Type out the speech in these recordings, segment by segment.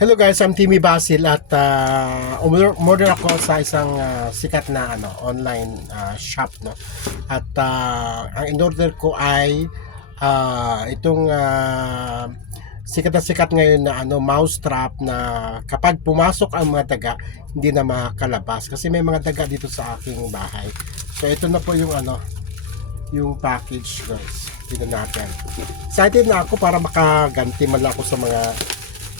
Hello guys, I'm Timmy Basil at umorder ako sa isang sikat na online shop, no. At ang in-order ko ay itong sikat ngayon na mouse trap na kapag pumasok ang mga daga, hindi na makakalabas kasi may mga daga dito sa aking bahay. So ito na po yung yung package, guys. Tignan natin. Excited na ako para makaganti man lang ako sa mga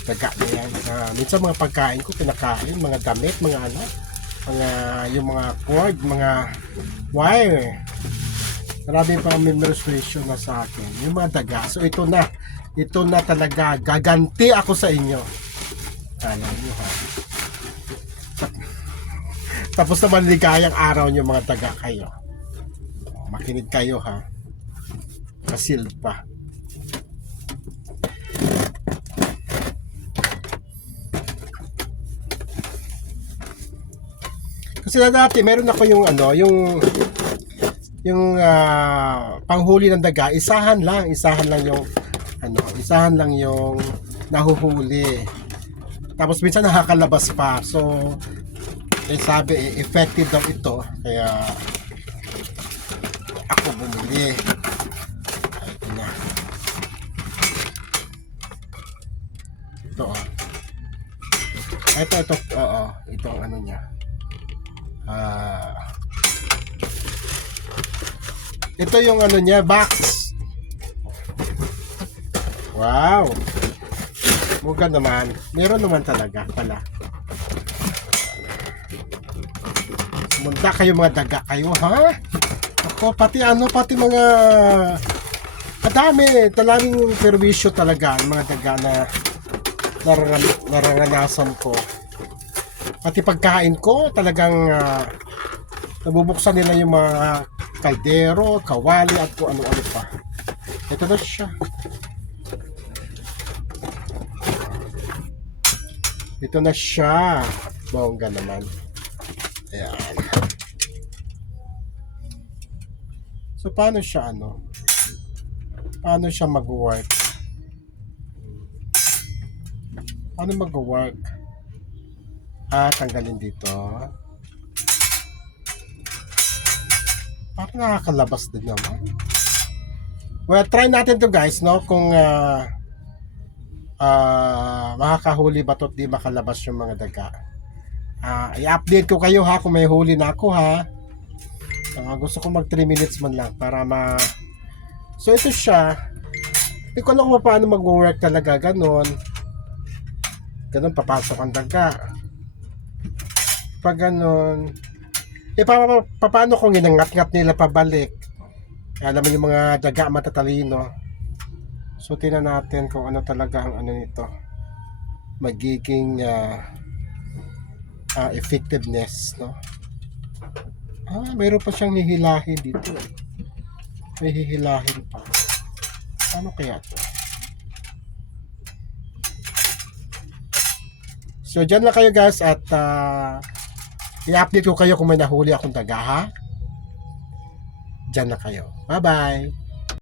daga na yan. Minsan mga pagkain ko pinakain, mga damit, mga yung mga cord, mga wire. Marami pang menstruation na sa akin. Yung mga daga. So ito na talaga. Gaganti ako sa inyo. Alam nyo, ha. Tapos naman ligayang araw nyo mga daga kayo. Makinig kayo, ha. Kasil pa. Kasi dati meron ako yung panghuli ng daga, isahan lang yung nahuhuli. Tapos minsan nakakalabas pa. So sabi effective daw ito, kaya ako bumili. Ito na. Ito, oo, ito ang ano niya. Ito yung niya, box. Wow. Muga naman. Meron naman talaga pala. Munda kayo mga daga kayo, ha? Ako, pati mga talaming perwisyo talaga mga daga na naranasan ko. Pati pagkain ko talagang nabubuksan nila yung mga kaldero, kawali at kung ano-ano pa. Ito na siya. Ito na siya. Bongga naman. Ayan. So paano siya Paano siya mag-work? Paano mag-work? Tanggalin dito. Parang nakakalabas din naman. Well, try natin to, guys, no? Kung makakahuli ba to at di makalabas yung mga daga. I-update ko kayo, ha, kung may huli na ako, ha. Gusto ko mag 3 minutes man lang para So ito siya. Hindi ko alam kung paano mag-work talaga. Ganon, papasok ang daga. Pag ganon, paano kung ginangat-ngat nila pabalik? Alam mo yung mga daga matatalino. So tingnan natin kung ano talaga ang nito, magiging effectiveness, no? Mayroon pa siyang hihilahin dito. May hihilahin pa. Ano kaya to? So dyan lang kayo, guys, at i-update ko kayo kung may nahuli akong daga, ha? Dyan na kayo. Bye-bye!